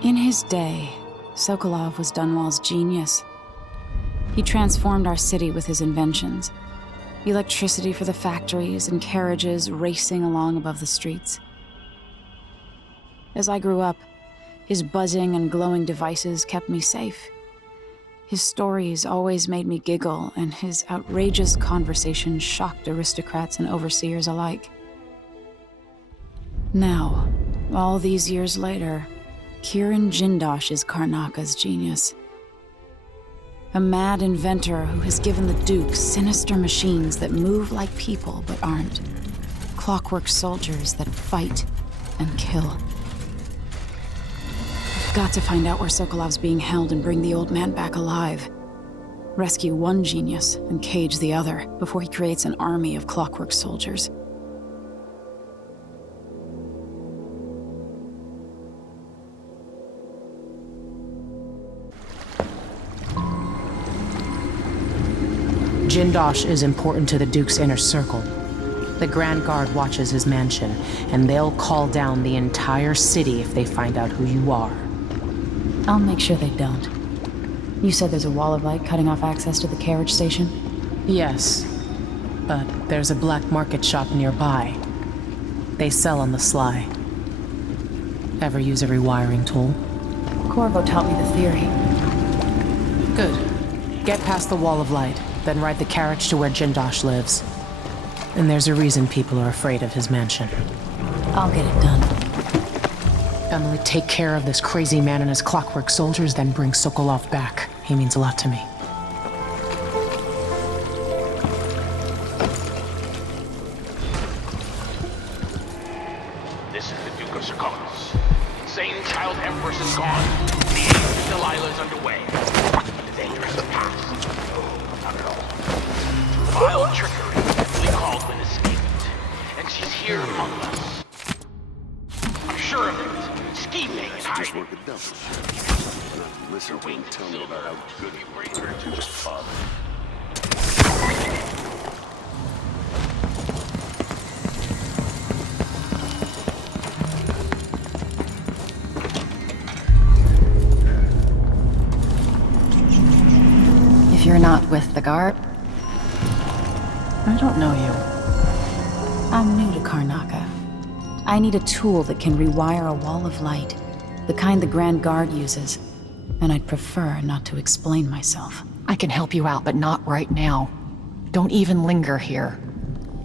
In his day, Sokolov was Dunwall's genius. He transformed our city with his inventions. Electricity for the factories and carriages racing along above the streets. As I grew up, his buzzing and glowing devices kept me safe. His stories always made me giggle, and his outrageous conversations shocked aristocrats and overseers alike. Now, all these years later, Kirin Jindosh is Karnaka's genius. A mad inventor who has given the Duke sinister machines that move like people but aren't. Clockwork soldiers that fight and kill. I've got to find out where Sokolov's being held and bring the old man back alive. Rescue one genius and cage the other before he creates an army of Clockwork soldiers. Jindosh is important to the Duke's inner circle. The Grand Guard watches his mansion, and they'll call down the entire city if they find out who you are. I'll make sure they don't. You said there's a wall of light cutting off access to the carriage station? Yes, but there's a black market shop nearby. They sell on the sly. Ever use a rewiring tool? Corvo taught me the theory. Good. Get past the wall of light, then ride the carriage to where Jindosh lives. And there's a reason people are afraid of his mansion. I'll get it done. Emily, take care of this crazy man and his Clockwork soldiers, then bring Sokolov back. He means a lot to me. This is the Duke of Sokolov. Insane child empress is gone. The age of Delilah is underway. The danger is past. No, not at all. Vile trickery. Emily Kaldwin escaped. And she's here among us. I'm sure of it. Scheming and Just hiding. working double shift. Listen to him tell me about how good he was to his father. If you're not with the guard, I don't know you. I'm new to Karnaka. I need a tool that can rewire a wall of light, the kind the Grand Guard uses, and I'd prefer not to explain myself. I can help you out, but not right now. Don't even linger here.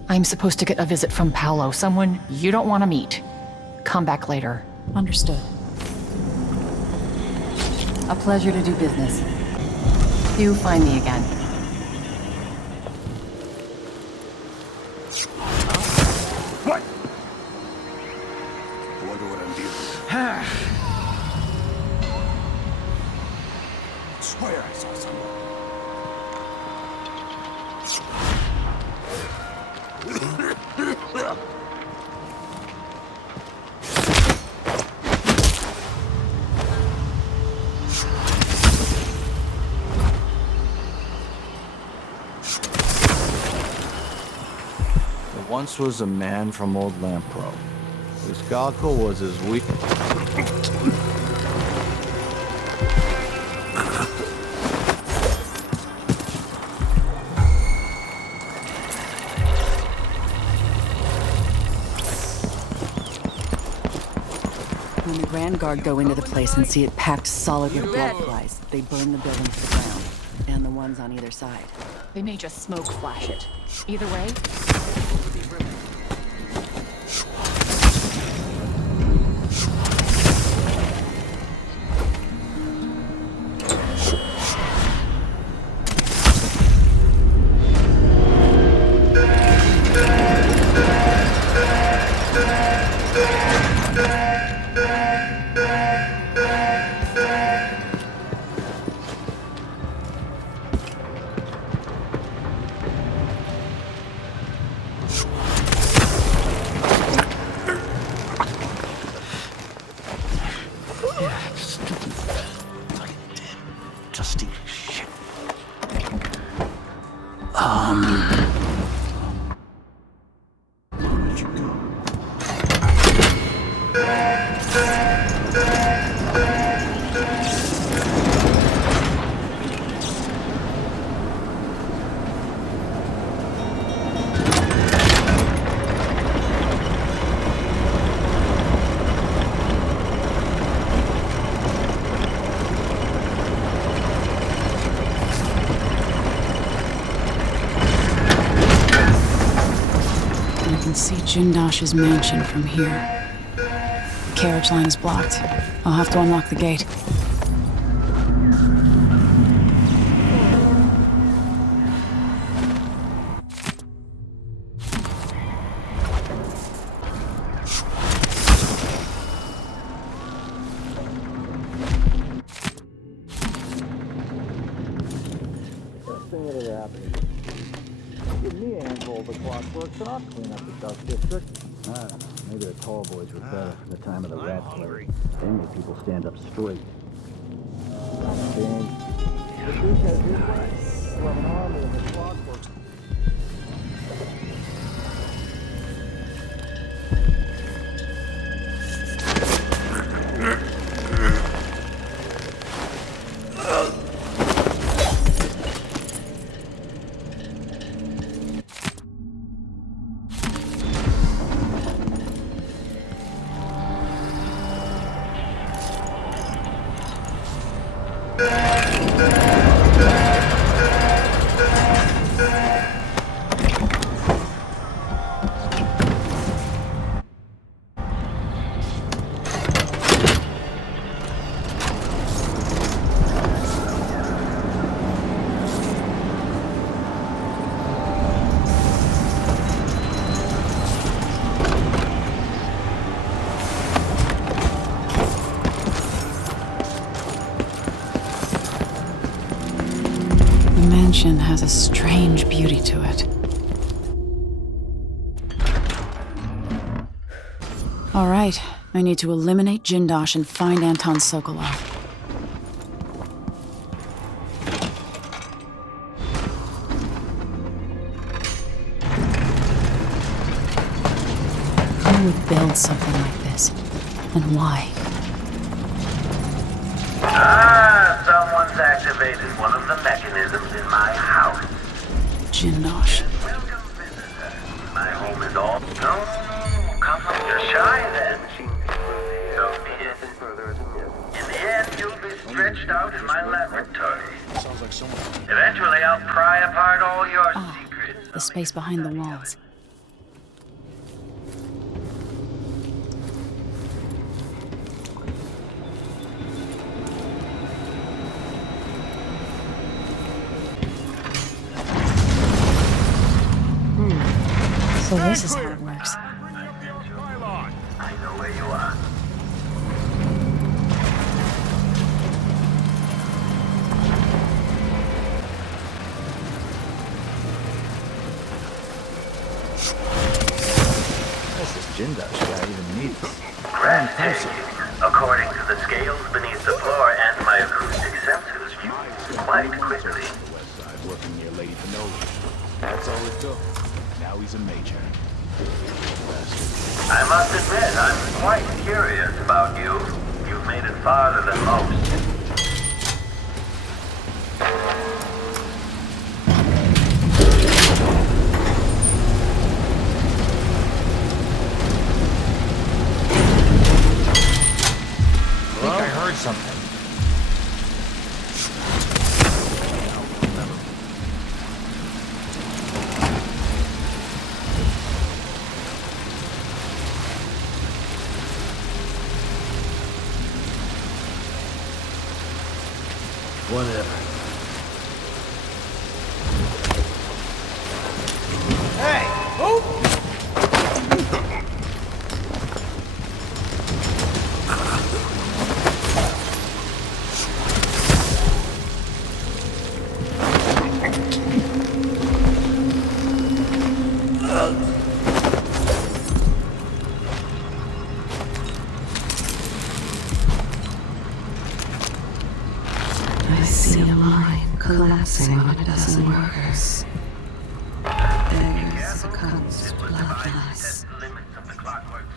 I'm supposed to get a visit from Paolo, someone you don't want to meet. Come back later. Understood. A pleasure to do business. Do find me again. What? I wonder what I'm dealing with. I swear I saw someone. There once was a man from Old Lampro. His cockle was as weak. When the Grand Guard go into the place and see it packed solid with blood flies, they burn the building to the ground, and the ones on either side. They may just smoke flash it. Either way, Dusty shit. Where did you go? see Jindosh's mansion from here. The carriage line is blocked. I'll have to unlock the gate. Give me a handful of the Clockwork and I'll clean up the Dust District. Maybe the tall boys were better for the time of the rat plague. They made people stand up straight. The Duke has his way. We'll have an army of the Clockwork. Has a strange beauty to it. All right, I need to eliminate Jindosh and find Anton Sokolov. Who would build something like this? And why? Someone's activated one of the mechanisms in my house. Jindosh. Welcome, visitor. My home is all... No, come on, you're shy then. So be it. In the end, you'll be stretched out in my laboratory. Eventually, I'll pry apart all your secrets. The space behind the walls. So this is how it works. I know where you are. This is Jindosh guy even needs this. Breathtaking. According to the scales beneath the floor and my acoustic sensors, you quite quickly. West side working near Lady Pinolia. That's all it took. Now he's a major. I must admit, I'm quite curious about you. You've made it farther than most. I think I heard something. Whatever. Hey! I see a mine collapsing on a dozen workers. Beggars succumbs to blood loss.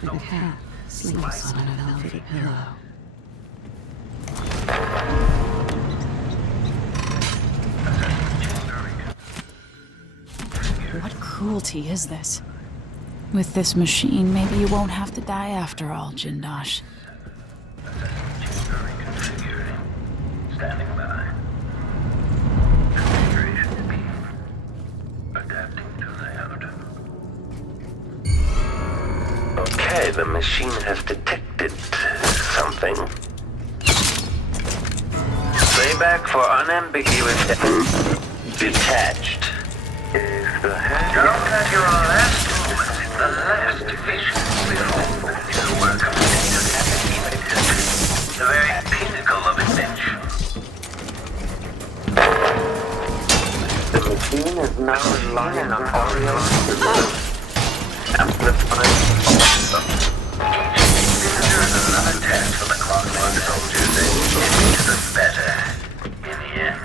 The cat sleeps on a velvet pillow. What cruelty is this? With this machine, maybe you won't have to die after all, Jindosh. Standing by. Configuration B. Adapting to layout. the machine has detected something. Playback for unambiguous detached. Is the head? Don't let your last moments in the last vision before you were committed to the very pinnacle of invention. The machine is now relying on audio amplifying. Each visitor is another test for the Clockwork soldiers, and it makes them better in the end.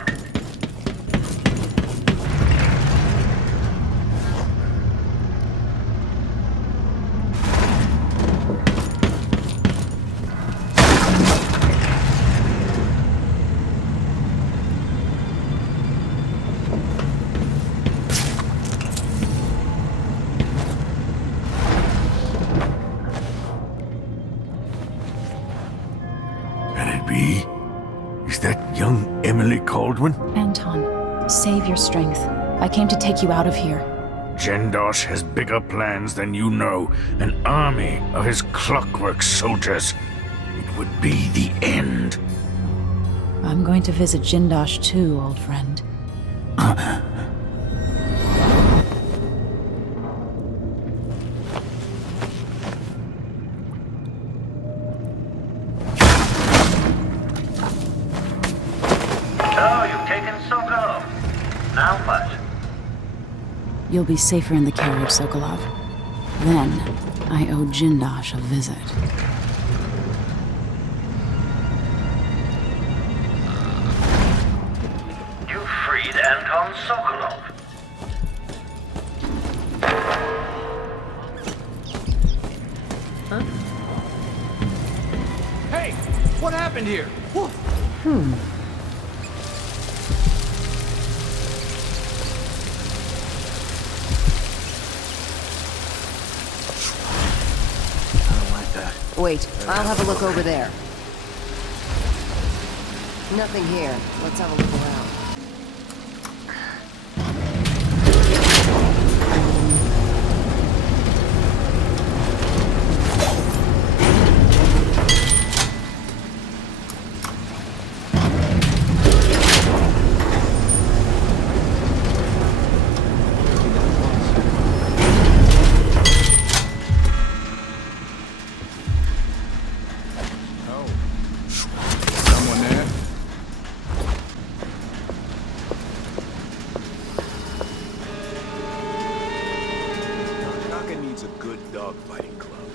Kaldwin? Anton, save your strength. I came to take you out of here. Jindosh has bigger plans than you know. An army of his Clockwork soldiers. It would be the end. I'm going to visit Jindosh too, old friend. Sokolov. Now what? You'll be safer in the carriage, Sokolov. Then, I owe Jindosh a visit. You freed Anton Sokolov. Huh? Hey! What happened here? Wait, I'll have a look over there. Nothing here. Let's have a look around.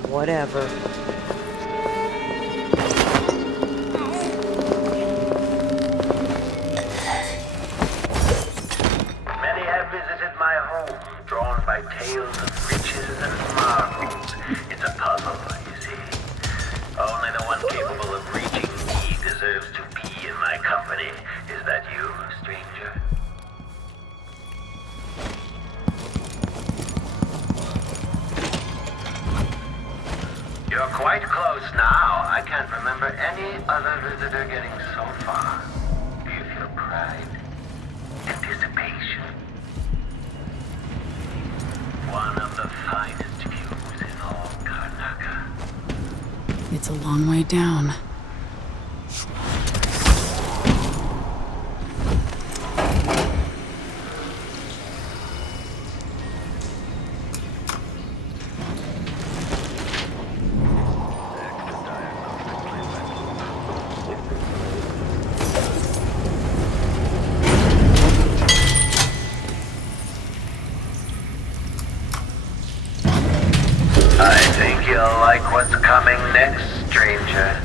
Whatever. Many have visited my home, drawn by tales of riches and marvels. It's a puzzle, you see. Only the one capable of reaching me deserves to be in my company. Is that you, stranger? You're quite close now. I can't remember any other visitor getting so far. Do you feel pride? Anticipation? One of the finest views in all Karnaca. It's a long way down. I think you'll like what's coming next, stranger.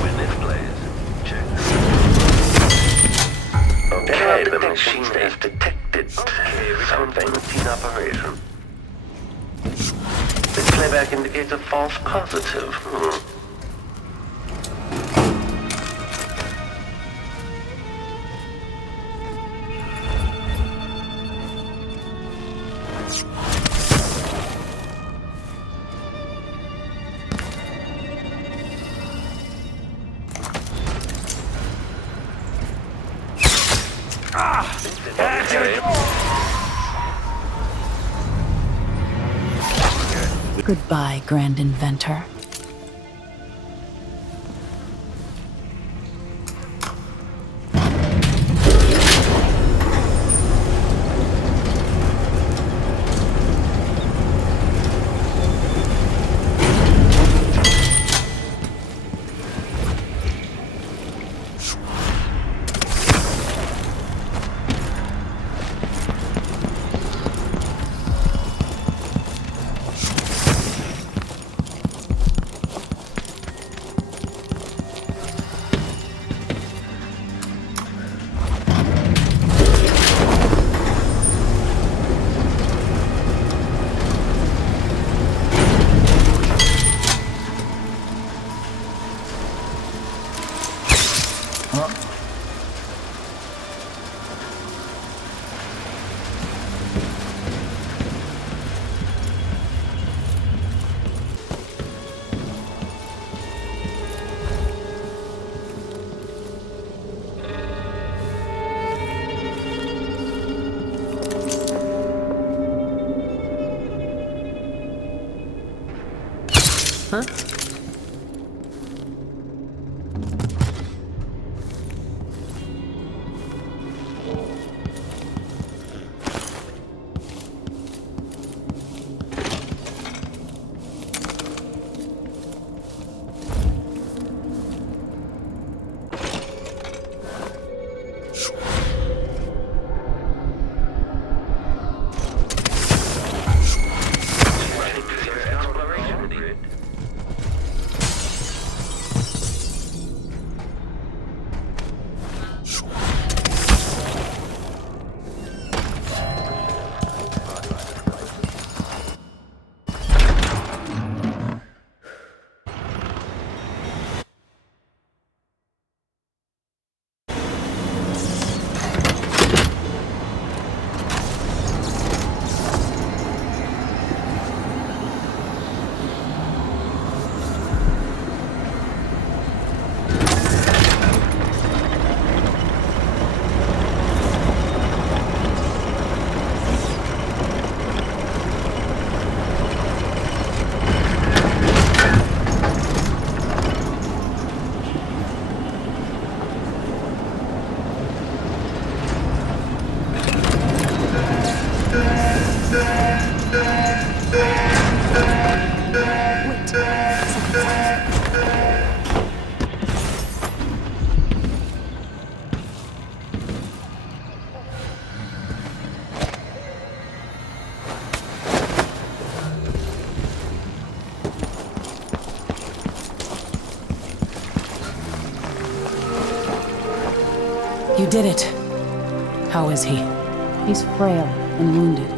When this plays, check. Okay, the machine has detected something. Routine operation. This playback indicates a false positive. Goodbye, Grand Inventor. Huh? You did it. How is he? He's frail and wounded,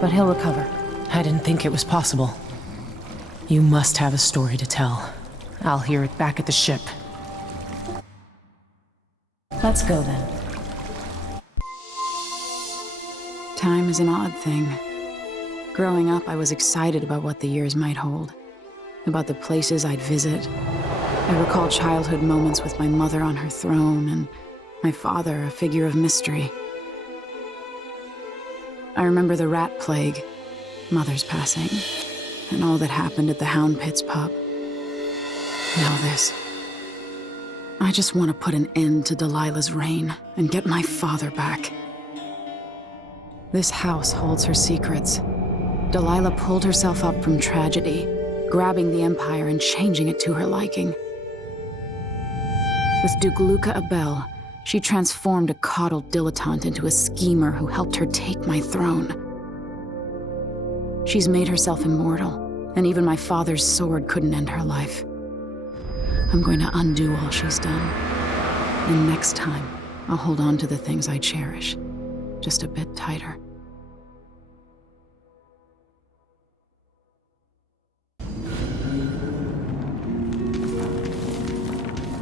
but he'll recover. I didn't think it was possible. You must have a story to tell. I'll hear it back at the ship. Let's go then. Time is an odd thing. Growing up, I was excited about what the years might hold, about the places I'd visit. I recall childhood moments with my mother on her throne and my father, a figure of mystery. I remember the rat plague, Mother's passing, and all that happened at the Hound Pit's pub. Now this. I just want to put an end to Delilah's reign and get my father back. This house holds her secrets. Delilah pulled herself up from tragedy, grabbing the Empire and changing it to her liking. With Duke Luca Abel, she transformed a coddled dilettante into a schemer who helped her take my throne. She's made herself immortal, and even my father's sword couldn't end her life. I'm going to undo all she's done. And next time, I'll hold on to the things I cherish, just a bit tighter.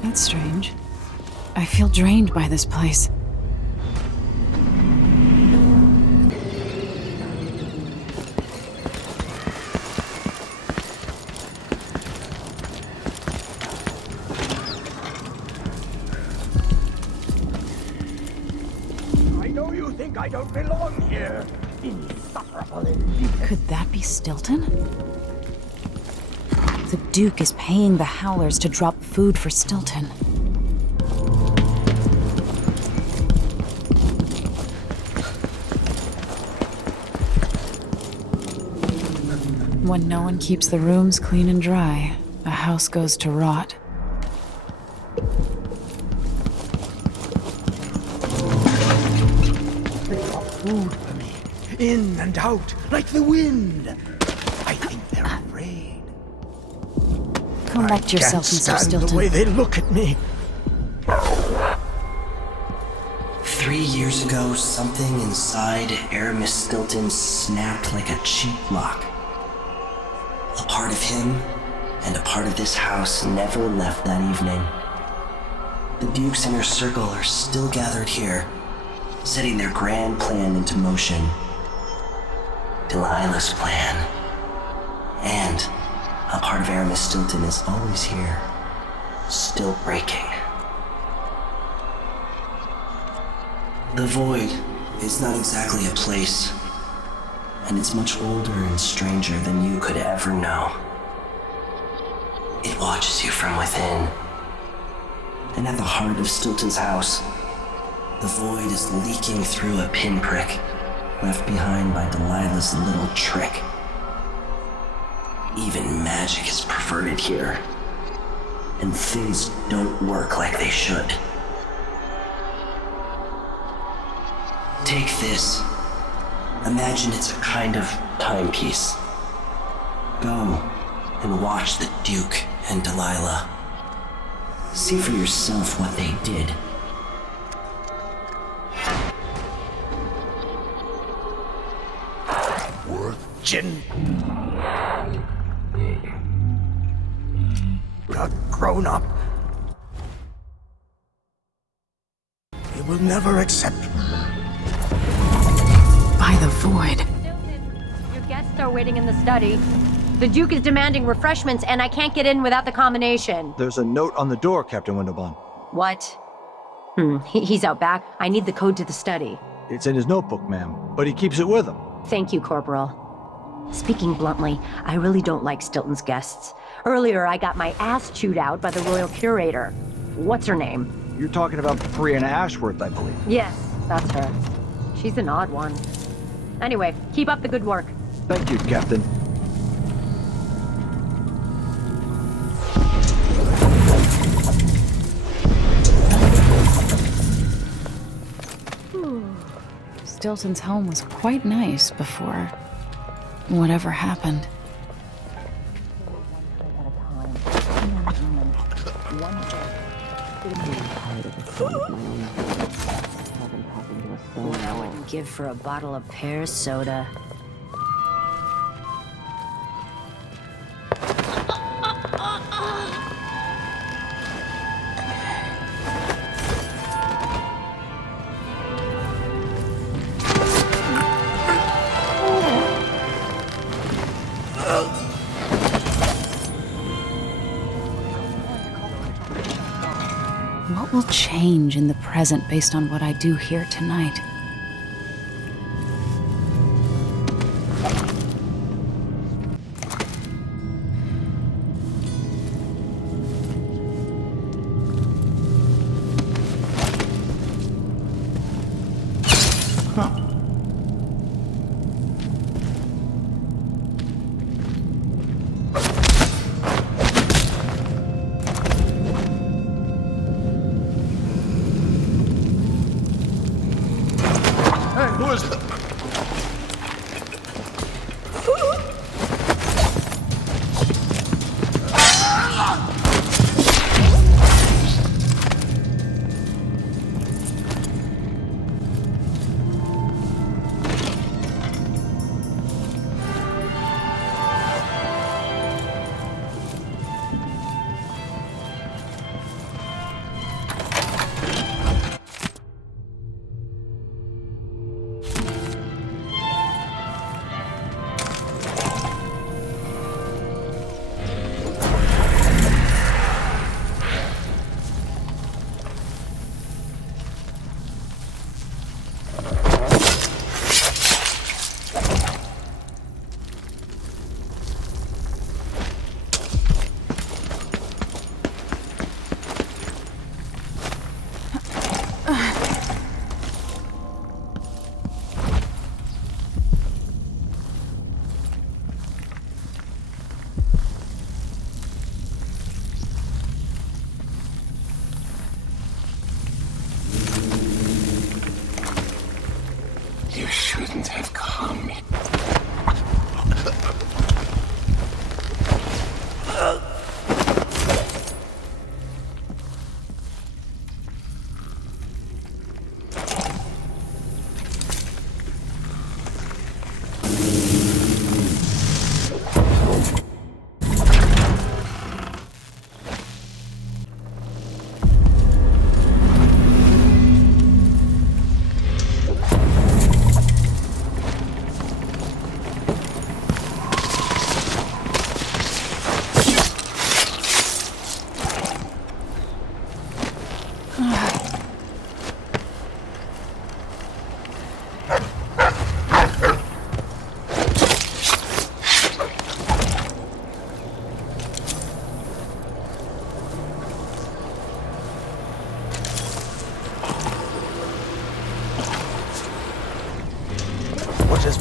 That's strange. I feel drained by this place. I know you think I don't belong here. Insufferable indeed. Could that be Stilton? Duke is paying the Howlers to drop food for Stilton. When no one keeps the rooms clean and dry, a house goes to rot. They drop food for me, in and out, like the wind. I think they're afraid. Collect yourself, Mr. Stand Stilton. the way they look at me. 3 years ago, something inside Aramis Stilton snapped like a cheap lock. A part of him and a part of this house never left that evening. The Duke's inner circle are still gathered here, setting their grand plan into motion. Delilah's plan. And a part of Aramis Stilton is always here, still breaking. The Void is not exactly a place, and it's much older and stranger than you could ever know. It watches you from within. And at the heart of Stilton's house, the Void is leaking through a pinprick left behind by Delilah's little trick. Even magic is perverted here, and things don't work like they should. Take this. Imagine it's a kind of timepiece. Go and watch the Duke and Delilah. See for yourself what they did. Jin. A grown-up. He will never accept. By the Void. Your guests are waiting in the study. The Duke is demanding refreshments, and I can't get in without the combination. There's a note on the door, Captain Windelbaum. What? He's out back. I need the code to the study. It's in his notebook, ma'am, but he keeps it with him. Thank you, Corporal. Speaking bluntly, I really don't like Stilton's guests. Earlier, I got my ass chewed out by the Royal Curator. What's her name? You're talking about Brianna Ashworth, I believe. Yes, that's her. She's an odd one. Anyway, keep up the good work. Thank you, Captain. Stilton's home was quite nice before whatever happened. What I wouldn't give for a bottle of pear soda. What will change in the present based on what I do here tonight?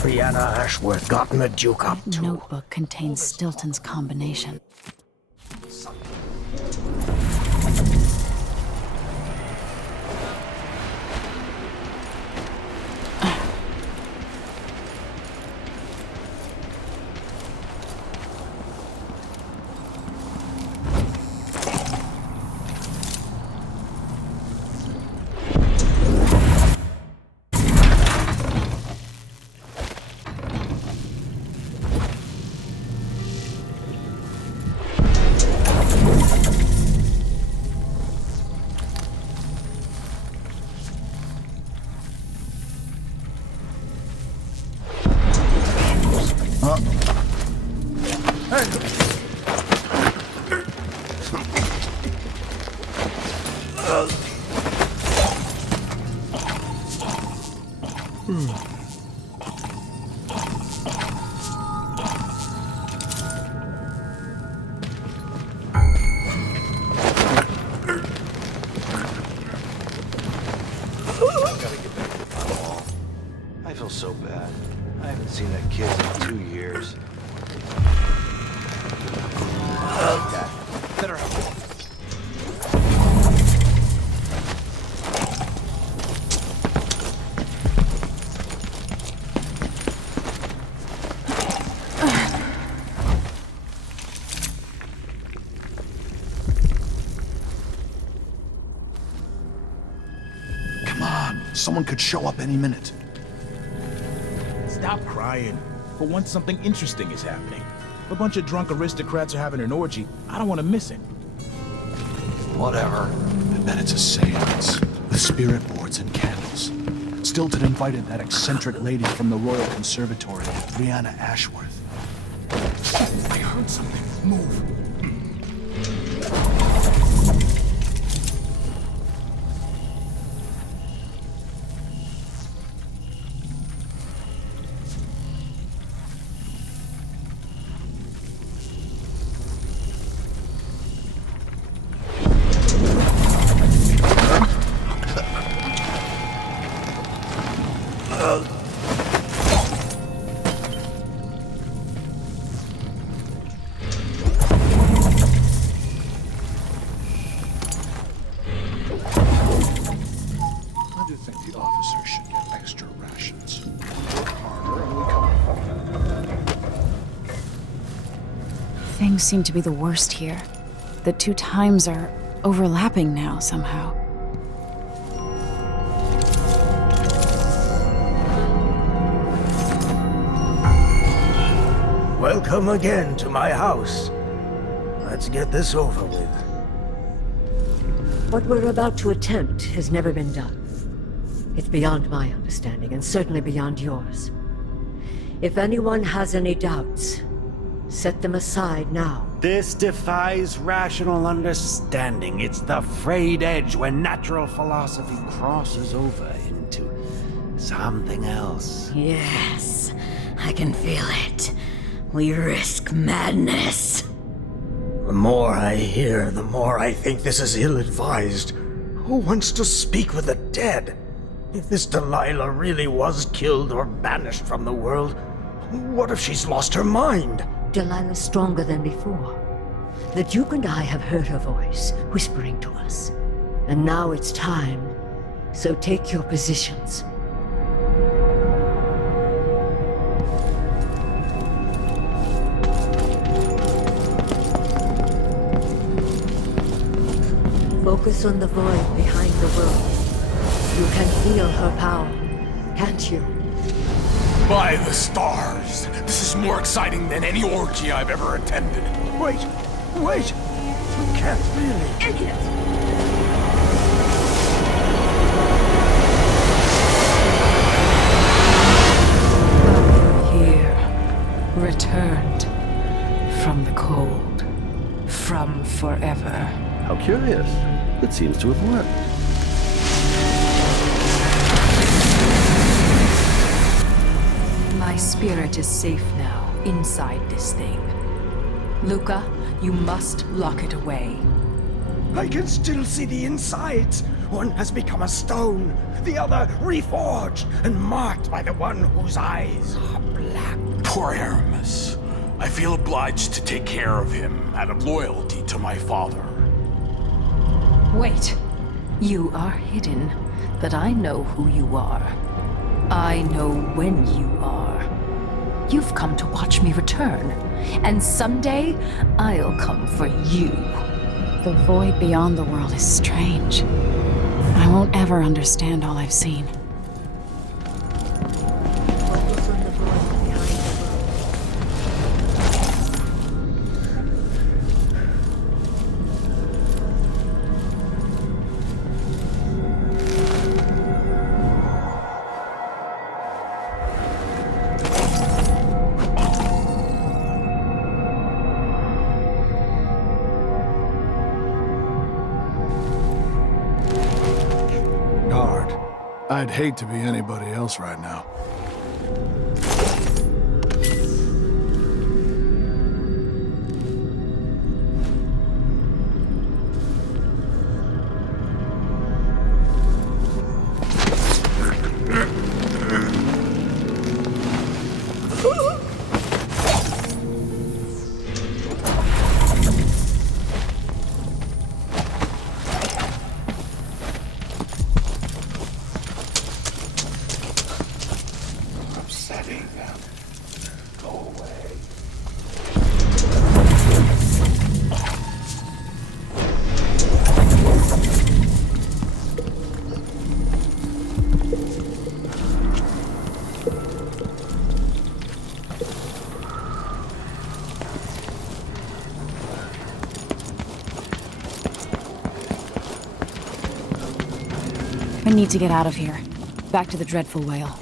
Brianna Ashworth gotten the Duke up to? Notebook contains Stilton's combination. I feel so bad. I haven't seen that kid in 2 years. Dad, better help. Someone could show up any minute. Stop crying. For once, something interesting is happening. A bunch of drunk aristocrats are having an orgy. I don't want to miss it. Whatever. I bet it's a seance. With spirit boards and candles. Stilton invited that eccentric lady from the Royal Conservatory, Brianna Ashworth. I heard something. Move. Things seem to be the worst here. The two times are overlapping now, somehow. Welcome again to my house. Let's get this over with. What we're about to attempt has never been done. It's beyond my understanding, and certainly beyond yours. If anyone has any doubts, set them aside now. This defies rational understanding. It's the frayed edge when natural philosophy crosses over into something else. Yes, I can feel it. We risk madness. The more I hear, the more I think this is ill-advised. Who wants to speak with the dead? If this Delilah really was killed or banished from the world, what if she's lost her mind? Delilah's stronger than before. The Duke and I have heard her voice, whispering to us. And now it's time. So take your positions. Focus on the void behind the world. You can feel her power, can't you? By the stars! This is more exciting than any orgy I've ever attended. Wait! You can't really... Idiot! Here, returned from the cold, from forever. How curious. It seems to have worked. My spirit is safe now, inside this thing. Luca, you must lock it away. I can still see the insides. One has become a stone, the other reforged and marked by the one whose eyes are black. Poor Aramis. I feel obliged to take care of him out of loyalty to my father. Wait. You are hidden, but I know who you are. I know when you are. You've come to watch me return, and someday I'll come for you. The void beyond the world is strange. I won't ever understand all I've seen. I'd hate to be anybody else right now. I need to get out of here. Back to the dreadful whale.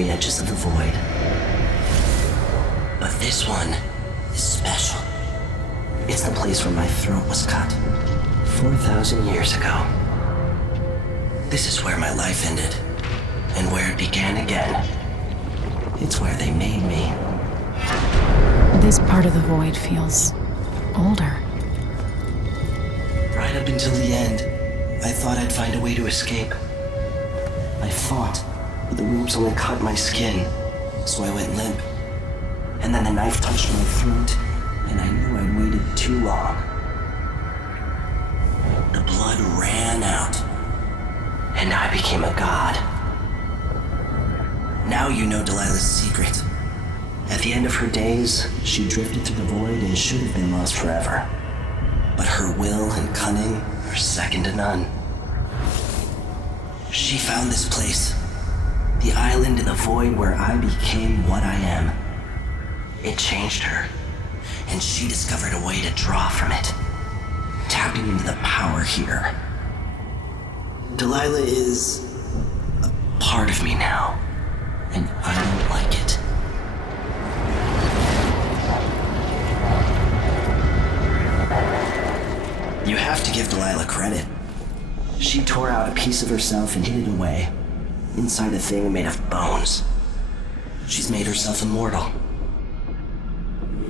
Edges of the void. But this one is special. It's the place where my throat was cut 4,000 years ago. This is where my life ended, and where it began again. It's where they made me. This part of the void feels older. Right up until the end, I thought I'd find a way to escape. I fought. But the ropes only cut my skin, so I went limp. And then the knife touched my throat, and I knew I'd waited too long. The blood ran out, and I became a god. Now you know Delilah's secret. At the end of her days, she drifted through the void and should have been lost forever. But her will and cunning are second to none. She found this place. The island in the void where I became what I am. It changed her, and she discovered a way to draw from it, tapping into the power here. Delilah is a part of me now, and I don't like it. You have to give Delilah credit. She tore out a piece of herself and hid it away. Inside a thing made of bones. She's made herself immortal.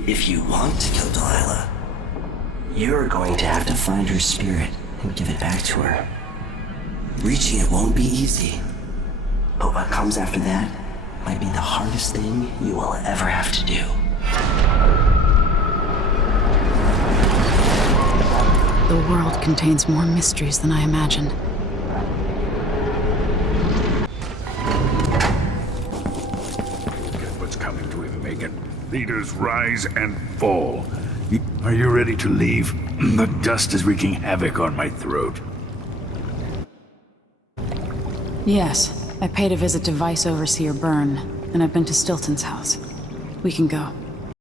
If you want to kill Delilah, you're going to have to find her spirit and give it back to her. Reaching it won't be easy, but what comes after that might be the hardest thing you will ever have to do. The world contains more mysteries than I imagined. Leaders rise and fall. Are you ready to leave? The dust is wreaking havoc on my throat. Yes, I paid a visit to Vice Overseer Byrne, and I've been to Stilton's house. We can go.